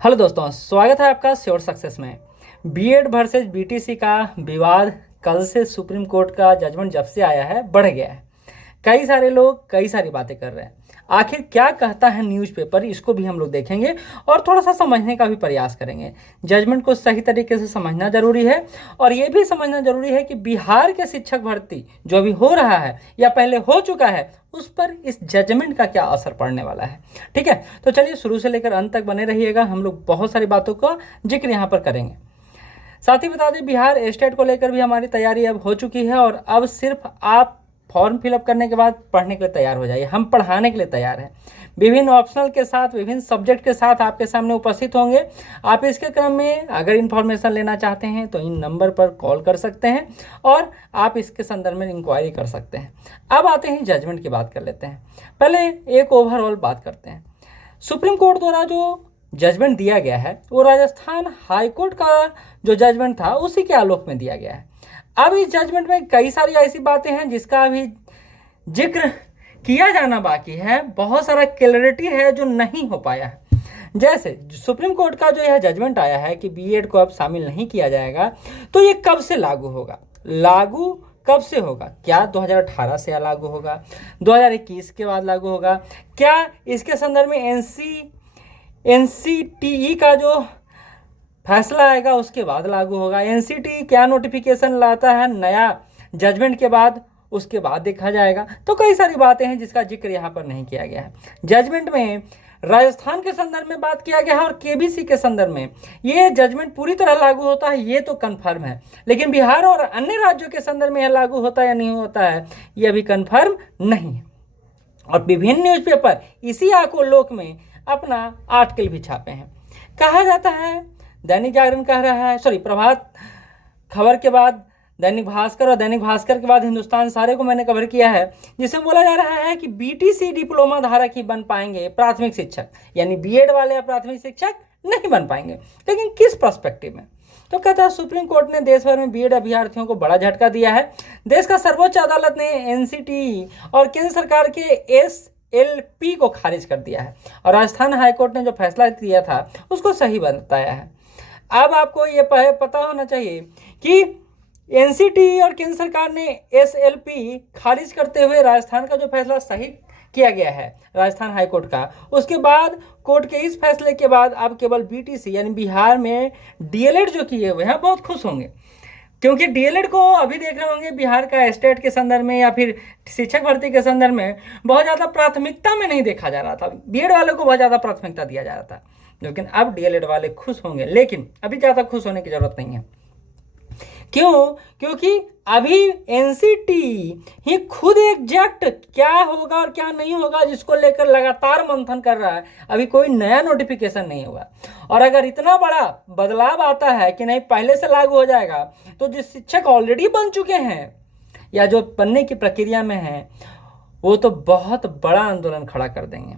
Hello दोस्तों, स्वागत है आपका श्योर सक्सेस में। बीएड वर्सेस बीटीसी का विवाद कल से सुप्रीम कोर्ट का जजमेंट जब से आया है बढ़ गया है। कई सारे लोग कई सारी बातें कर रहे हैं। आखिर क्या कहता है न्यूज़पेपर, इसको भी हम लोग देखेंगे और थोड़ा सा समझने का भी प्रयास करेंगे। जजमेंट को सही तरीके से समझना जरूरी है और ये भी समझना जरूरी है कि बिहार के शिक्षक भर्ती जो अभी हो रहा है या पहले हो चुका है, उस पर इस जजमेंट का क्या असर पड़ने वाला है। ठीक है, तो चलिए शुरू से लेकर अंत तक बने रहिएगा। हम लोग बहुत सारी बातों का जिक्र यहाँ पर करेंगे। साथ ही बता दें, बिहार स्टेट को लेकर भी हमारी तैयारी अब हो चुकी है और अब सिर्फ आप फॉर्म फिलअप करने के बाद पढ़ने के लिए तैयार हो जाइए। हम पढ़ाने के लिए तैयार हैं। विभिन्न ऑप्शनल के साथ, विभिन्न सब्जेक्ट के साथ आपके सामने उपस्थित होंगे। आप इसके क्रम में अगर इन्फॉर्मेशन लेना चाहते हैं तो इन नंबर पर कॉल कर सकते हैं और आप इसके संदर्भ में इंक्वायरी कर सकते हैं। अब आते हैं जजमेंट की बात कर लेते हैं। पहले एक ओवरऑल बात करते हैं। सुप्रीम कोर्ट द्वारा जो जजमेंट दिया गया है वो राजस्थान हाईकोर्ट का जो जजमेंट था उसी के आलोक में दिया गया है। अब इस जजमेंट में कई सारी ऐसी बातें हैं जिसका अभी जिक्र किया जाना बाकी है। बहुत सारा क्लैरिटी है जो नहीं हो पाया है। जैसे सुप्रीम कोर्ट का जो यह जजमेंट आया है कि बीएड को अब शामिल नहीं किया जाएगा, तो ये कब से लागू होगा? लागू कब से होगा? क्या 2018 से लागू होगा? 2021 के बाद लागू होगा? क्या इसके संदर्भ में एनसीटीई का जो फैसला आएगा उसके बाद लागू होगा? एनसीटी क्या नोटिफिकेशन लाता है नया जजमेंट के बाद, उसके बाद देखा जाएगा। तो कई सारी बातें हैं जिसका जिक्र यहाँ पर नहीं किया गया है। जजमेंट में राजस्थान के संदर्भ में बात किया गया है और केबीसी के संदर्भ में ये जजमेंट पूरी तरह लागू होता है, ये तो कन्फर्म है। लेकिन बिहार और अन्य राज्यों के संदर्भ में यह लागू होता है या नहीं होता है, ये अभी कन्फर्म नहीं है। और विभिन्न न्यूज़पेपर इसी आकोलोक में अपना आर्टिकल भी छापे हैं। कहा जाता है, दैनिक जागरण कह रहा है, प्रभात खबर के बाद दैनिक भास्कर और दैनिक भास्कर के बाद हिंदुस्तान सारे को मैंने कवर किया है, जिसमें बोला जा रहा है कि बीटीसी डिप्लोमा धारक ही बन पाएंगे प्राथमिक शिक्षक, यानी बीएड वाले या प्राथमिक शिक्षक नहीं बन पाएंगे। लेकिन किस पर्सपेक्टिव में? तो कहता है सुप्रीम कोर्ट ने देश भर में बीएड अभ्यर्थियों को बड़ा झटका दिया है। देश का सर्वोच्च अदालत ने एनसीटी और केंद्र सरकार के एसएलपी को खारिज कर दिया है और राजस्थान हाईकोर्ट ने जो फैसला दिया था उसको सही बताया है। अब आपको ये पता होना चाहिए कि एनसीटी और केंद्र सरकार ने एसएलपी खारिज करते हुए राजस्थान का जो फैसला सही किया गया है राजस्थान हाईकोर्ट का, उसके बाद कोर्ट के इस फैसले के बाद अब केवल बीटीसी यानी बिहार में डीएलएड जो किए हुए हैं बहुत खुश होंगे, क्योंकि डीएलएड को अभी देख रहे होंगे बिहार का स्टेट के संदर्भ में या फिर शिक्षक भर्ती के संदर्भ में बहुत ज़्यादा प्राथमिकता में नहीं देखा जा रहा था। बीएड वालों को बहुत ज़्यादा प्राथमिकता दिया जा रहा था, लेकिन अब डीएलएड वाले खुश होंगे। लेकिन अभी ज़्यादा खुश होने की जरूरत नहीं है। क्यों? क्योंकि अभी एनसीटी ही खुद एग्जैक्ट क्या होगा और क्या नहीं होगा जिसको लेकर लगातार मंथन कर रहा है। अभी कोई नया नोटिफिकेशन नहीं हुआ और अगर इतना बड़ा बदलाव आता है कि नहीं पहले से लागू हो जाएगा, तो जो शिक्षक ऑलरेडी बन चुके हैं या जो बनने की प्रक्रिया में हैं वो तो बहुत बड़ा आंदोलन खड़ा कर देंगे।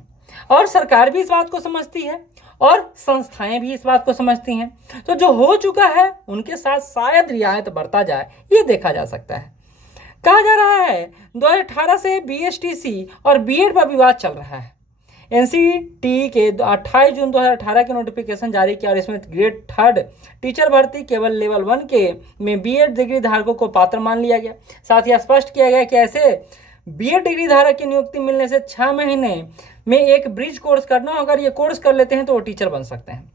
और सरकार भी इस बात को समझती है और संस्थाएं भी इस बात को समझती हैं। तो जो हो चुका है उनके साथ शायद रियायत बरता जाए, ये देखा जा सकता है। कहा जा रहा है 2018 से बीएसटीसी और बीएड पर विवाद चल रहा है। एनसीटी के 28 जून 2018 के नोटिफिकेशन जारी किया और इसमें ग्रेड 3 टीचर भर्ती केवल लेवल 1 के में बीएड डिग्री धारकों को पात्र मान लिया गया। साथ ही स्पष्ट किया गया कि ऐसे बीएड डिग्री धारक की नियुक्ति मिलने से 6 महीने में एक ब्रिज कोर्स करना होगा। ये कोर्स कर लेते हैं तो वो टीचर बन सकते हैं।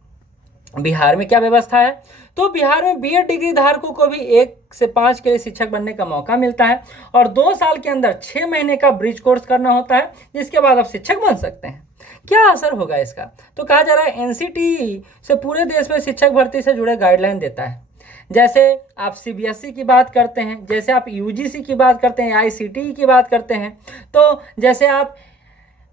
बिहार में क्या व्यवस्था है? तो बिहार में बीएड डिग्री धारकों को भी 1 से 5 के लिए शिक्षक बनने का मौका मिलता है और 2 साल के अंदर 6 महीने का ब्रिज कोर्स करना होता है, जिसके बाद आप शिक्षक बन सकते हैं। क्या असर होगा इसका? तो कहा जा रहा है एनसीटी से पूरे देश में शिक्षक भर्ती से जुड़े गाइडलाइन देता है। जैसे आप सीबीएसई की बात करते हैं, जैसे आप यूजीसी की बात करते हैं, आईसीटी की बात करते हैं, तो जैसे आप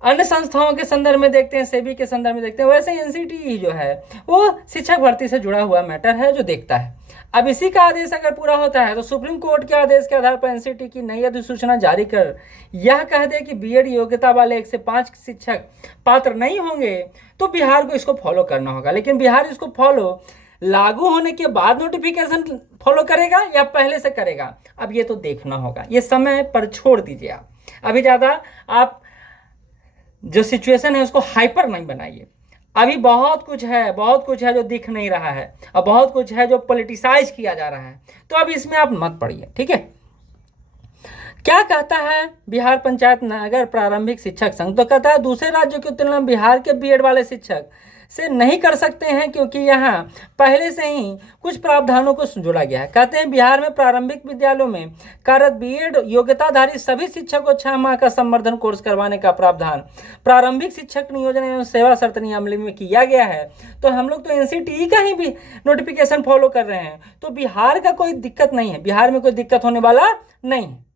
अन्य संस्थाओं के संदर्भ में देखते हैं, सेबी के संदर्भ में देखते हैं, वैसे एनसीटी जो है वो शिक्षक भर्ती से जुड़ा हुआ मैटर है जो देखता है। अब इसी का आदेश अगर पूरा होता है तो सुप्रीम कोर्ट के आदेश के आधार पर एनसीटी की नई अधिसूचना जारी कर यह कह दे कि बीएड योग्यता वाले 1 से 5 शिक्षक पात्र नहीं होंगे, तो बिहार को इसको फॉलो करना होगा। लेकिन बिहार इसको फॉलो लागू होने के बाद नोटिफिकेशन फॉलो करेगा या पहले से करेगा, अब ये तो देखना होगा। ये समय पर छोड़ दीजिए। आप अभी ज़्यादा आप जो सिचुएशन है उसको हाइपर नहीं बनाइए। अभी बहुत कुछ है जो दिख नहीं रहा है, और बहुत कुछ है जो पॉलिटिसाइज किया जा रहा है। तो अब इसमें आप मत पढ़िए, ठीक है। क्या कहता है बिहार पंचायत नगर प्रारंभिक शिक्षक संघ? तो कहता है दूसरे राज्यों की तुलना में बिहार के बीएड वाले शिक्षक से नहीं कर सकते हैं, क्योंकि यहाँ पहले से ही कुछ प्रावधानों को जोड़ा गया है। कहते हैं बिहार में प्रारंभिक विद्यालयों में कार्यरत बीएड योग्यताधारी सभी शिक्षक को 6 माह का संवर्धन कोर्स करवाने का प्रावधान प्रारंभिक शिक्षक नियोजन एवं सेवा शर्त नियमावली में किया गया है। तो हम लोग तो एनसीटीई का ही भी नोटिफिकेशन फॉलो कर रहे हैं, तो बिहार का कोई दिक्कत नहीं है, बिहार में कोई दिक्कत होने वाला नहीं है।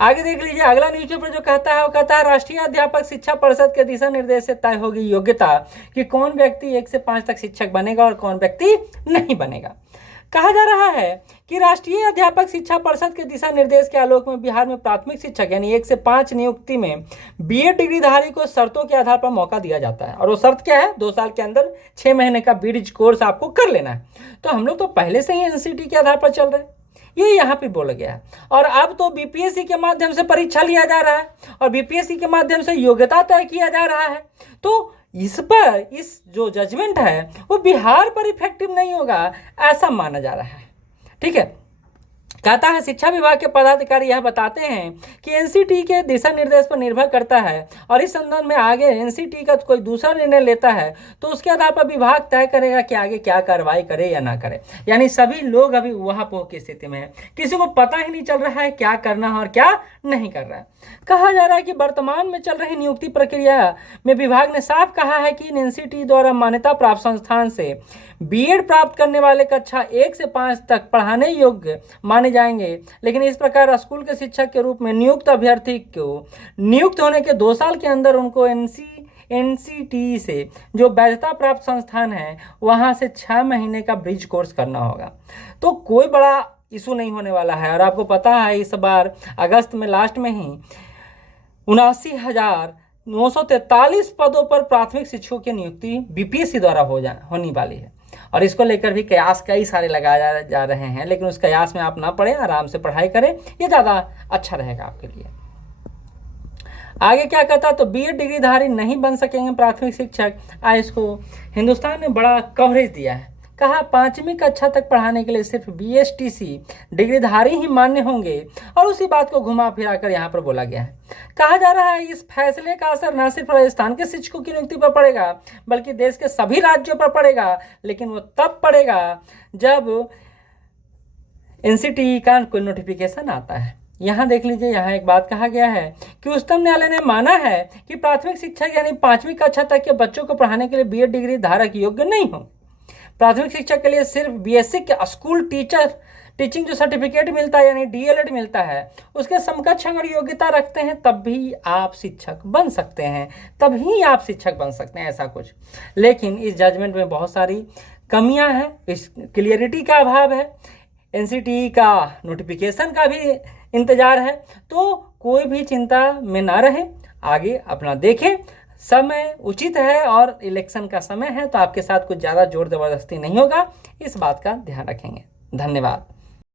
आगे देख लीजिए, अगला न्यूज़पेपर जो कहता है वो कहता है राष्ट्रीय अध्यापक शिक्षा परिषद के दिशा निर्देश से तय होगी योग्यता कि कौन व्यक्ति 1 से 5 तक शिक्षक बनेगा और कौन व्यक्ति नहीं बनेगा। कहा जा रहा है कि राष्ट्रीय अध्यापक शिक्षा परिषद के दिशा निर्देश के आलोक में बिहार में प्राथमिक शिक्षक यानी 1 से 5 नियुक्ति में बीएड डिग्रीधारी को शर्तों के आधार पर मौका दिया जाता है। और वो शर्त क्या है? 2 साल के अंदर 6 महीने का ब्रिज कोर्स आपको कर लेना है। तो हम लोग तो पहले से ही एनसीटी के आधार पर चल रहे हैं, ये यहाँ पे बोला गया है। और अब तो बीपीएससी के माध्यम से परीक्षा लिया जा रहा है और बीपीएससी के माध्यम से योग्यता तय किया जा रहा है। तो इस पर इस जो जजमेंट है वो बिहार पर इफेक्टिव नहीं होगा, ऐसा माना जा रहा है, ठीक है। कहता है शिक्षा विभाग के पदाधिकारी यह बताते हैं कि एनसीटी के दिशा निर्देश पर निर्भर करता है और इस संदर्भ में आगे एनसीटी का कोई दूसरा निर्णय लेता है तो उसके आधार पर विभाग तय करेगा कि आगे क्या कार्रवाई करे या ना करे। यानी सभी लोग अभी वहां की स्थिति में है, किसी को पता ही नहीं चल रहा है क्या करना है और क्या नहीं कर रहा है। कहा जा रहा है कि वर्तमान में चल रही नियुक्ति प्रक्रिया में विभाग ने साफ कहा है कि एनसीटी द्वारा मान्यता प्राप्त संस्थान से बीएड प्राप्त करने वाले कक्षा 1 से 5 तक पढ़ाने योग्य माने जाएंगे, लेकिन इस प्रकार स्कूल के शिक्षक के रूप में नियुक्त अभ्यर्थी को नियुक्त होने के 2 साल के अंदर उनको एनसीटी से जो वैधता प्राप्त संस्थान है वहां से 6 महीने का ब्रिज कोर्स करना होगा। तो कोई बड़ा इशू नहीं होने वाला है। और आपको पता है इस बार अगस्त में लास्ट में ही 79,943 पदों पर प्राथमिक शिक्षकों की नियुक्ति बीपीएससी द्वारा होने वाली है। और इसको लेकर भी कयास कई सारे लगाए जा रहे हैं, लेकिन उस कयास में आप ना पढ़ें, आराम से पढ़ाई करें, ये ज़्यादा अच्छा रहेगा आपके लिए। आगे क्या कहता है? तो बीएड डिग्रीधारी नहीं बन सकेंगे प्राथमिक शिक्षक। इसको हिंदुस्तान ने बड़ा कवरेज दिया है। कहा 5वीं कक्षा तक पढ़ाने के लिए सिर्फ बीएसटीसी डिग्रीधारी ही मान्य होंगे, और उसी बात को घुमा फिरा कर यहाँ पर बोला गया है। कहा जा रहा है इस फैसले का असर न सिर्फ राजस्थान के शिक्षकों की नियुक्ति पर पड़ेगा बल्कि देश के सभी राज्यों पर पड़ेगा, लेकिन वो तब पड़ेगा जब एनसीटी का कोई नोटिफिकेशन आता है। यहाँ देख लीजिए, यहाँ एक बात कहा गया है कि उच्चतम न्यायालय ने माना है कि प्राथमिक शिक्षक यानी 5वीं कक्षा तक के बच्चों को पढ़ाने के लिए बीएड डिग्री धारक योग्य नहीं हो। प्राथमिक शिक्षक के लिए सिर्फ बीएससी के स्कूल टीचिंग जो सर्टिफिकेट मिलता है यानी डीएलएड मिलता है, उसके समकक्ष अगर योग्यता रखते हैं तब भी आप शिक्षक बन सकते हैं, ऐसा कुछ। लेकिन इस जजमेंट में बहुत सारी कमियां हैं, इस क्लियरिटी का अभाव है, एनसीटी का नोटिफिकेशन का भी इंतजार है। तो कोई भी चिंता में ना रहे, आगे अपना देखें। समय उचित है और इलेक्शन का समय है, तो आपके साथ कुछ ज़्यादा जोर ज़बरदस्ती नहीं होगा, इस बात का ध्यान रखेंगे। धन्यवाद।